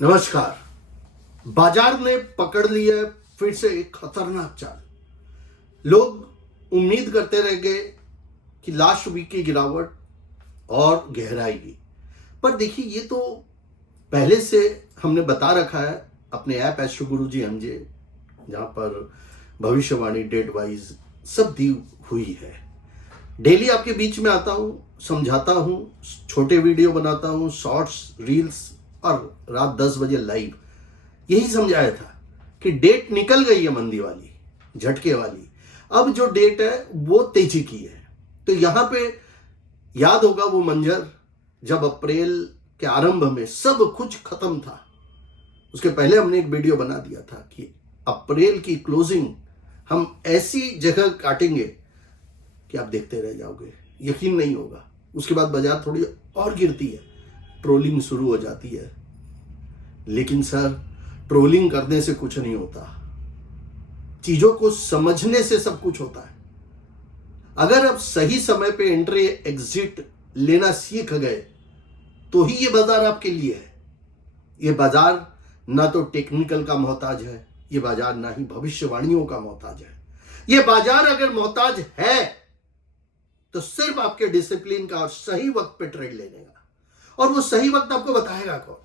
नमस्कार। बाजार ने पकड़ लिया फिर से एक खतरनाक चाल। लोग उम्मीद करते रह गए कि लास्ट वीक की गिरावट और गहराएगी, पर देखिए ये तो पहले से हमने बता रखा है अपने ऐप एस्ट्रो गुरुजी एमजे, जहां पर भविष्यवाणी डेट वाइज सब दी हुई है। डेली आपके बीच में आता हूं, समझाता हूं, छोटे वीडियो बनाता हूं, शॉर्ट्स, रील्स और रात 10 बजे लाइव। यही समझाया था कि डेट निकल गई है मंदी वाली, झटके वाली। अब जो डेट है वो तेजी की है। तो यहां पे याद होगा वो मंजर जब अप्रैल के आरंभ में सब कुछ खत्म था। उसके पहले हमने एक वीडियो बना दिया था कि अप्रैल की क्लोजिंग हम ऐसी जगह काटेंगे कि आप देखते रह जाओगे, यकीन नहीं होगा। उसके बाद बाजार थोड़ी और गिरती है, ट्रोलिंग शुरू हो जाती है। लेकिन सर, ट्रोलिंग करने से कुछ नहीं होता, चीजों को समझने से सब कुछ होता है। अगर आप सही समय पे एंट्री एग्जिट लेना सीख गए तो ही ये बाजार आपके लिए है। ये बाजार ना तो टेक्निकल का मोहताज है, ये बाजार ना ही भविष्यवाणियों का मोहताज है। ये बाजार अगर मोहताज है तो सिर्फ आपके डिसिप्लिन का और सही वक्त पे ट्रेड लेने का। और वो सही वक्त आपको बताएगा कौन?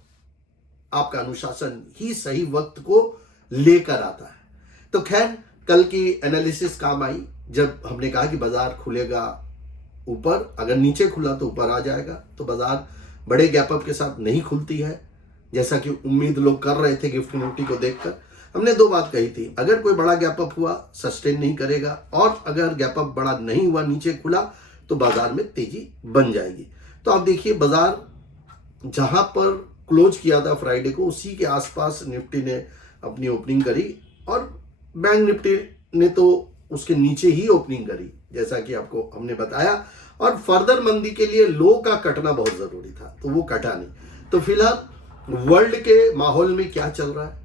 आपका अनुशासन ही सही वक्त को लेकर आता है। तो खैर, कल की एनालिसिस काम आई जब हमने कहा कि बाजार खुलेगा ऊपर, अगर नीचे खुला तो ऊपर आ जाएगा। तो बाजार बड़े गैप अप के साथ नहीं खुलती है, जैसा कि उम्मीद लोग कर रहे थे गिफ्ट निफ्टी को देखकर। हमने दो बात कही थी, अगर कोई बड़ा गैप अप हुआ सस्टेन नहीं करेगा, और अगर गैप अप बड़ा नहीं हुआ, नीचे खुला, तो बाजार में तेजी बन जाएगी। तो आप देखिए, बाजार जहां पर क्लोज किया था फ्राइडे को, उसी के आसपास निफ्टी ने अपनी ओपनिंग करी, और बैंक निफ्टी ने तो उसके नीचे ही ओपनिंग करी, जैसा कि आपको हमने बताया। और फर्दर मंदी के लिए लो का कटना बहुत जरूरी था, तो वो कटा नहीं। तो फिलहाल वर्ल्ड के माहौल में क्या चल रहा है?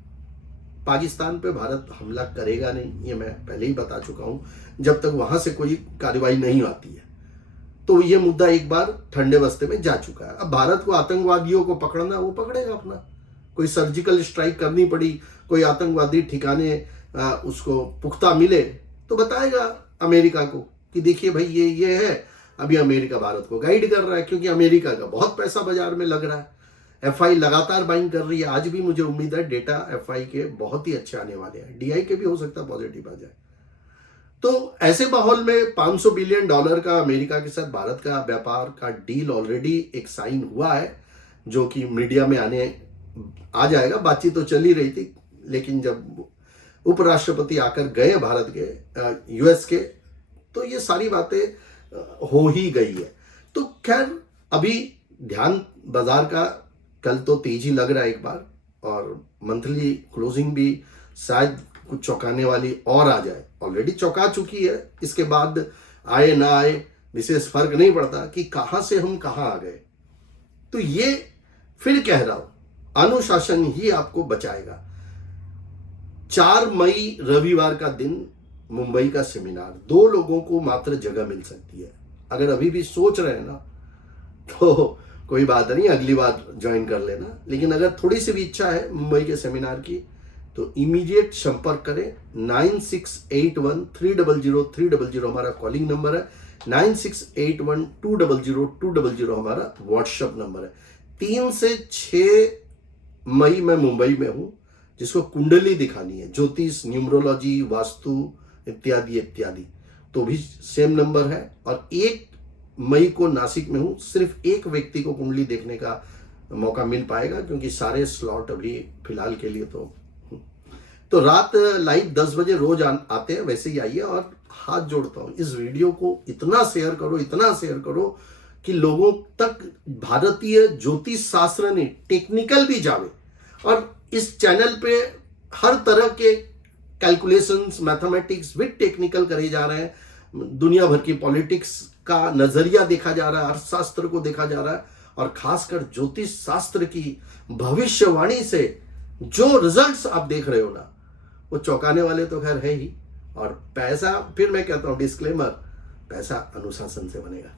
पाकिस्तान पे भारत हमला करेगा नहीं, ये मैं पहले ही बता चुका हूं, जब तक वहां से कोई कार्रवाई नहीं आती है। तो ये मुद्दा एक बार ठंडे बस्ते में जा चुका है। अब भारत को आतंकवादियों को पकड़ना, वो पकड़ेगा अपना। कोई सर्जिकल स्ट्राइक करनी पड़ी, कोई आतंकवादी ठिकाने उसको पुख्ता मिले, तो बताएगा अमेरिका को कि देखिए भाई ये है। अभी अमेरिका भारत को गाइड कर रहा है, क्योंकि अमेरिका का बहुत पैसा बाजार में लग रहा है। एफआई लगातार बाइंग कर रही है। आज भी मुझे उम्मीद है डेटा एफआई के बहुत ही अच्छे आने वाले हैं। डीआई के भी हो सकता है पॉजिटिव आ जाए। तो ऐसे माहौल में $500 बिलियन का अमेरिका के साथ भारत का व्यापार का डील ऑलरेडी एक साइन हुआ है, जो कि मीडिया में आ जाएगा। बातचीत तो चल ही रही थी, लेकिन जब उपराष्ट्रपति आकर गए भारत के, यूएस के, तो ये सारी बातें हो ही गई है। तो खैर, अभी ध्यान बाजार का, कल तो तेजी लग रहा है एक बार, और मंथली क्लोजिंग भी शायद कुछ चौंकाने वाली और आ जाए। ऑलरेडी चौंका चुकी है। इसके बाद आए ना आए विशेष फर्क नहीं पड़ता कि कहां से हम कहां आ गए। तो ये फिर कह रहा हूं, अनुशासन ही आपको बचाएगा। 4 मई रविवार का दिन मुंबई का सेमिनार, 2 लोगों को मात्र जगह मिल सकती है। अगर अभी भी सोच रहे हैं ना, तो कोई बात नहीं, अगली बार ज्वाइन कर लेना। लेकिन अगर थोड़ी सी भी इच्छा है मुंबई के सेमिनार की, तो इमीडिएट संपर्क करें। 9681300300 हमारा कॉलिंग नंबर है, 9681200200 हमारा व्हाट्सएप नंबर है। 3 से 6 मई मैं मुंबई में हूं, जिसको कुंडली दिखानी है, ज्योतिष, न्यूमरोलॉजी, वास्तु इत्यादि इत्यादि, तो भी सेम नंबर है। और 1 मई को नासिक में हूं। सिर्फ एक व्यक्ति को कुंडली देखने का मौका मिल पाएगा, क्योंकि सारे स्लॉट अभी फिलहाल के लिए तो रात लाइव 10 बजे रोज आते हैं, वैसे ही आइए। और हाथ जोड़ता हूं, इस वीडियो को इतना शेयर करो, इतना शेयर करो कि लोगों तक भारतीय ज्योतिष शास्त्र ने टेक्निकल भी जावे। और इस चैनल पे हर तरह के कैलकुलेशंस, मैथमेटिक्स विद टेक्निकल करे जा रहे हैं। दुनिया भर की पॉलिटिक्स का नजरिया देखा जा रहा है, अर्थशास्त्र को देखा जा रहा है, और खासकर ज्योतिष शास्त्र की भविष्यवाणी से जो रिजल्ट्स आप देख रहे हो ना, वो चौंकाने वाले तो खैर है ही। और पैसा, फिर मैं कहता हूं डिस्क्लेमर, पैसा अनुशासन से बनेगा।